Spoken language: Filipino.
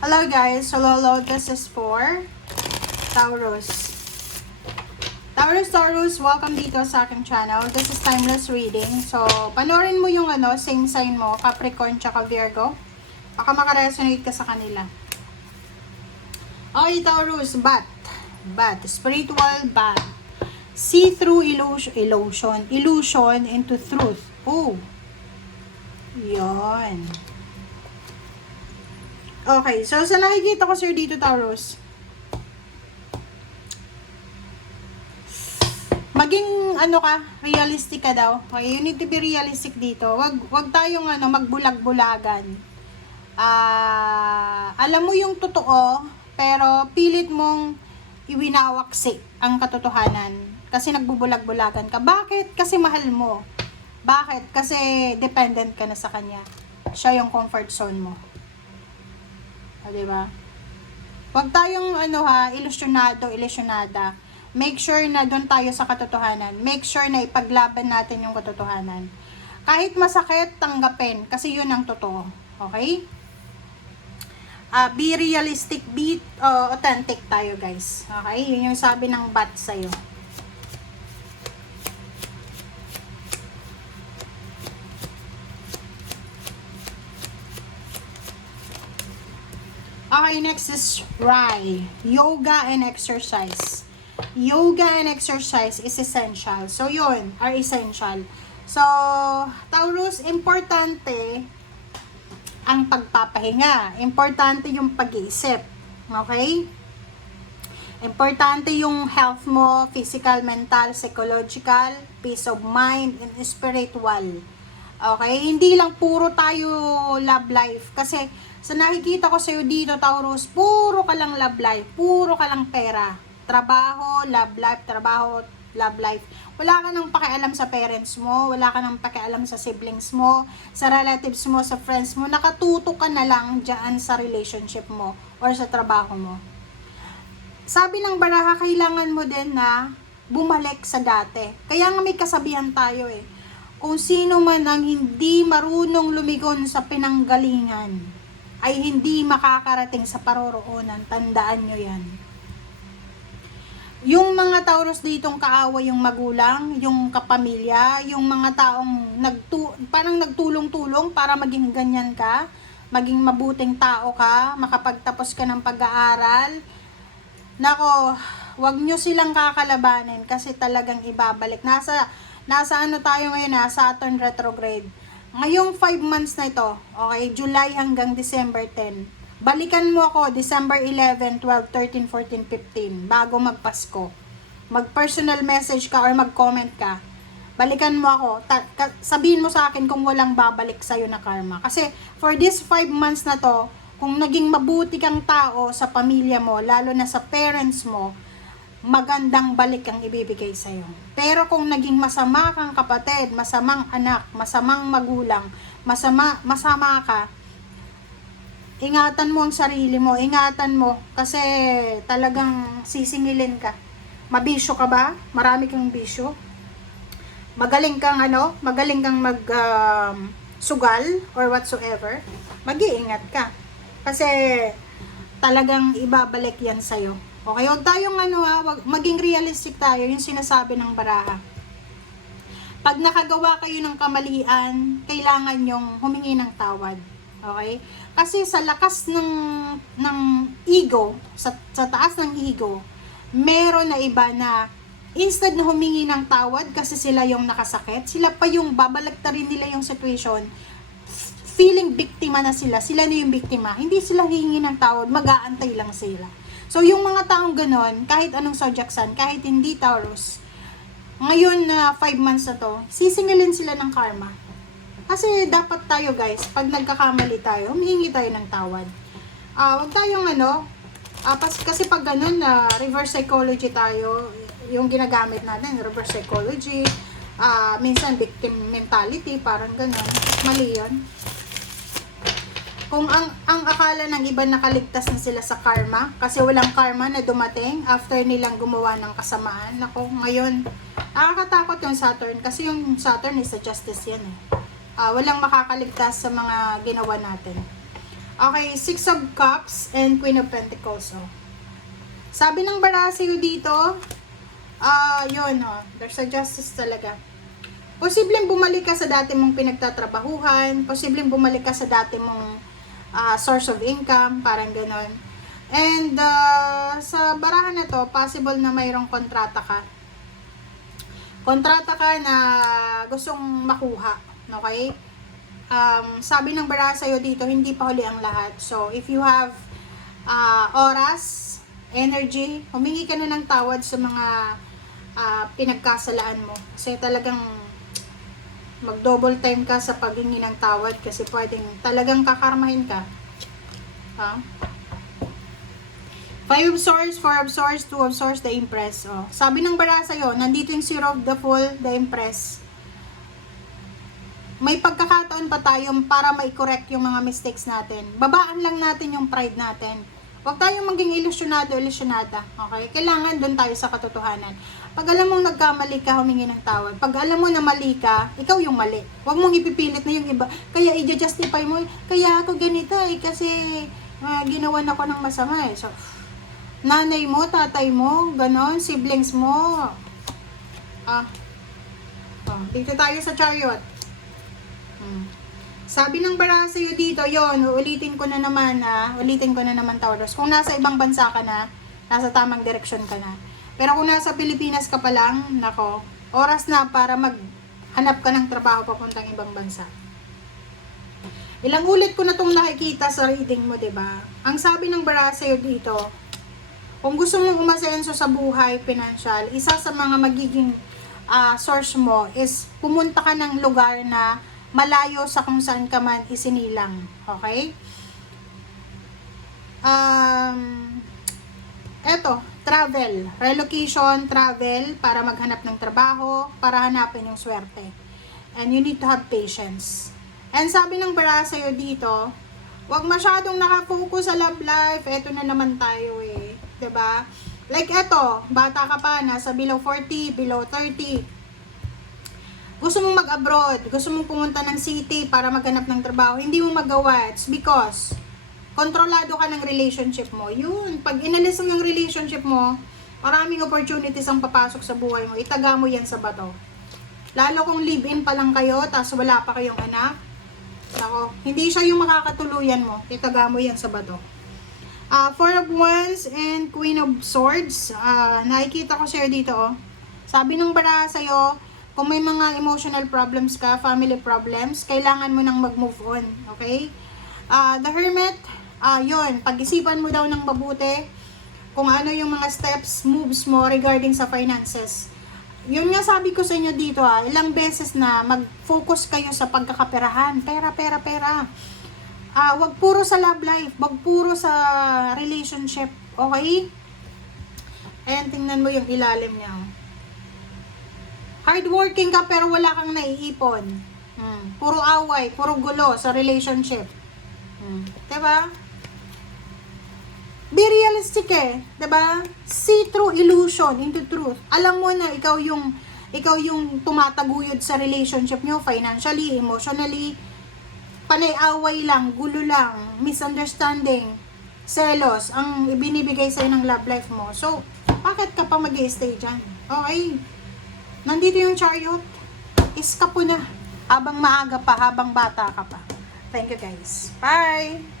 Hello guys, hello, this is for Taurus. Taurus, welcome dito sa aking channel. This is timeless reading. So, panoorin mo yung same sign mo, Capricorn tsaka Virgo. Baka makaresonate ka sa kanila. Okay, Taurus, bat, spiritual bat. See through illusion into truth. Oh, yon. Okay, so sa nakikita ko sir dito, Taurus, maging realistic ka daw. Okay, you need to be realistic dito. Wag tayong magbulag-bulagan. Alam mo yung totoo, pero pilit mong iwinawaksi ang katotohanan kasi nagbubulag-bulagan ka. Bakit? Kasi mahal mo. Bakit? Kasi dependent ka na sa kanya. Siya yung comfort zone mo. O, diba? Wag tayong ilusyonada. Make sure na doon tayo sa katotohanan. Make sure na ipaglaban natin yung katotohanan. Kahit masakit, tanggapin. Kasi yun ang totoo. Okay? Be realistic, be authentic tayo guys. Okay? Yun yung sabi ng bat sa'yo. Okay, next is Rai. Yoga and exercise. Yoga and exercise is essential. So, yun, are essential. So, Taurus, importante ang pagpapahinga. Importante yung pag-iisip. Okay? Importante yung health mo, physical, mental, psychological, peace of mind, and spiritual. Okay? Hindi lang puro tayo love life. Kasi, sa nakikita ko sa'yo dito, Taurus, puro ka lang love life. Puro ka lang pera. Trabaho, love life. Wala ka nang pakialam sa parents mo, wala ka nang pakialam sa siblings mo, sa relatives mo, sa friends mo. Nakatuto ka na lang dyan sa relationship mo or sa trabaho mo. Sabi ng baraha, kailangan mo din na bumalik sa dati. Kaya nga may kasabihan tayo eh. Kung sino man ang hindi marunong lumigon sa pinanggalingan, ay hindi makakarating sa paroroonan. Tandaan nyo yan. Yung mga Taurus ditong kaaway yung magulang, yung kapamilya, yung mga taong parang nagtulong-tulong para maging ganyan ka, maging mabuting tao ka, makapagtapos ka ng pag-aaral. Nako, wag nyo silang kakalabanin kasi talagang ibabalik. Nasa tayo ngayon Saturn retrograde. Ngayong 5 months na ito, okay, July hanggang December 10. Balikan mo ako December 11, 12, 13, 14, 15 bago magpasko. Mag-personal message ka or mag-comment ka. Balikan mo ako. Sabihin mo sa akin kung walang babalik sa'yo na karma. Kasi for this 5 months na to, kung naging mabuti kang tao sa pamilya mo, lalo na sa parents mo, magandang balik ang ibibigay sa'yo. Pero kung naging masama kang kapatid, masamang anak, masamang magulang, masama ka, ingatan mo ang sarili mo, ingatan mo, kasi talagang sisingilin ka. Mabisyo ka ba? Marami kang bisyo. Magaling kang sugal or whatsoever. Mag-iingat ka. Kasi talagang ibabalik yan sa'yo. Okay, huwag tayong maging realistic tayo, yung sinasabi ng baraha. Pag nakagawa kayo ng kamalian, kailangan yung humingi ng tawad. Okay? Kasi sa lakas ng ego, sa taas ng ego, meron na iba na instead na humingi ng tawad kasi sila yung nakasakit, sila pa yung babalagtarin nila yung situation, feeling biktima na sila na yung biktima, hindi sila hihingi ng tawad, mag-aantay lang sila. So, yung mga taong ganon, kahit anong zodiac sign, kahit hindi Taurus, ngayon na 5 months na to, sisingilin sila ng karma. Kasi dapat tayo guys, pag nagkakamali tayo, humihingi tayo ng tawad. Huwag tayong kasi pag ganon na reverse psychology tayo, yung ginagamit natin, reverse psychology, minsan victim mentality, parang ganon, mali yun. Kung ang akala ng iba nakaligtas na sila sa karma, kasi walang karma na dumating after nilang gumawa ng kasamaan. Ako, ngayon, nakakatakot yung Saturn, kasi yung Saturn is a justice yan eh. Walang makakaligtas sa mga ginawa natin. Okay, Six of Cups and Queen of Pentacles. Oh. Sabi ng baraha sa'yo dito, yun, there's a justice talaga. Posibleng bumalik ka sa dati mong pinagtatrabahuhan, posibleng bumalik ka sa dati mong source of income, parang ganon. And sa barahan na to, possible na mayroong kontrata ka. Kontrata ka na gustong makuha, okay? Sabi ng baraha sa'yo dito, hindi pa huli ang lahat. So, if you have oras, energy, humingi ka na ng tawad sa mga pinagkasalaan mo. Kasi talagang mag-double time ka sa paghingi ng tawad kasi pwedeng talagang kakarmahin ka. Five of Swords, Four of Swords, Two of Swords, the Empress. Sabi ng baraha sa'yo, nandito yung Zero of the Fool, the Empress. May pagkakataon pa tayo para ma-correct yung mga mistakes natin. Babaan lang natin yung pride natin. Huwag tayong maging ilusyonado, ilusyonada. Okay? Kailangan doon tayo sa katotohanan. Pag alam mong nagkamali ka, humingi ng tawad. Pag alam mo na mali ka, ikaw yung mali. Huwag mong ipipilit na yung iba. Kaya i-justify mo, kaya ako ganito kasi ginawan ako ng masama eh. So, nanay mo, tatay mo, ganon, siblings mo. Dito tayo sa Chariot. Sabi ng baraha sa'yo dito, yon, ulitin ko na naman Taurus. Kung nasa ibang bansa ka na, nasa tamang direksyon ka na. Pero kung nasa Pilipinas ka pa lang, nako, oras na para maghanap ka ng trabaho papuntang ibang bansa. Ilang ulit ko na itong nakikita sa reading mo, diba? Ang sabi ng baraha sa'yo dito, kung gusto mong umasenso sa buhay, financial, isa sa mga magiging source mo is pumunta ka ng lugar na malayo sa kung saan ka man isinilang. Okay? Eto, travel. Relocation, travel, para maghanap ng trabaho, para hanapin yung swerte. And you need to have patience. And sabi ng baraha sa'yo dito, huwag masyadong nakafocus sa love life. Eto na naman tayo eh. 'Di ba? Like eto, bata ka pa, nasa below 40, below 30. Gusto mong mag-abroad, gusto mong pumunta ng city para maghanap ng trabaho, hindi mo magawa. It's because kontrolado ka ng relationship mo. Yun, pag inalis mo yung relationship mo, maraming opportunities ang papasok sa buhay mo. Itaga mo yan sa bato. Lalo kung live-in pa lang kayo, tapos wala pa kayong anak, ako, hindi siya yung makakatuluyan mo. Itaga mo yan sa bato. Four of Wands and Queen of Swords. Nakikita ko share dito. Sabi ng baraha sa'yo, kung may mga emotional problems ka, family problems, kailangan mo nang mag-move on. Okay? The Hermit, yun, pag-isipan mo daw ng mabuti kung ano yung mga steps, moves mo regarding sa finances. Yun nga sabi ko sa inyo dito, ilang beses na mag-focus kayo sa pagkakaperahan. Pera, pera, pera. Wag puro sa love life, wag puro sa relationship. Okay? Ayan, tingnan mo yung ilalim niya. Hardworking ka pero wala kang naiipon. Puro away, puro gulo sa relationship. Diba? Be realistic eh. Diba? See through illusion into truth. Alam mo na ikaw yung tumataguyod sa relationship nyo, financially, emotionally. Panay away lang, gulo lang, misunderstanding, selos, ang ibinibigay sa'yo ng love life mo. So, bakit ka pa mag-i-stay dyan? Okay. Nandito yung Chariot. Iska po na. Habang maaga pa, habang bata ka pa. Thank you guys. Bye!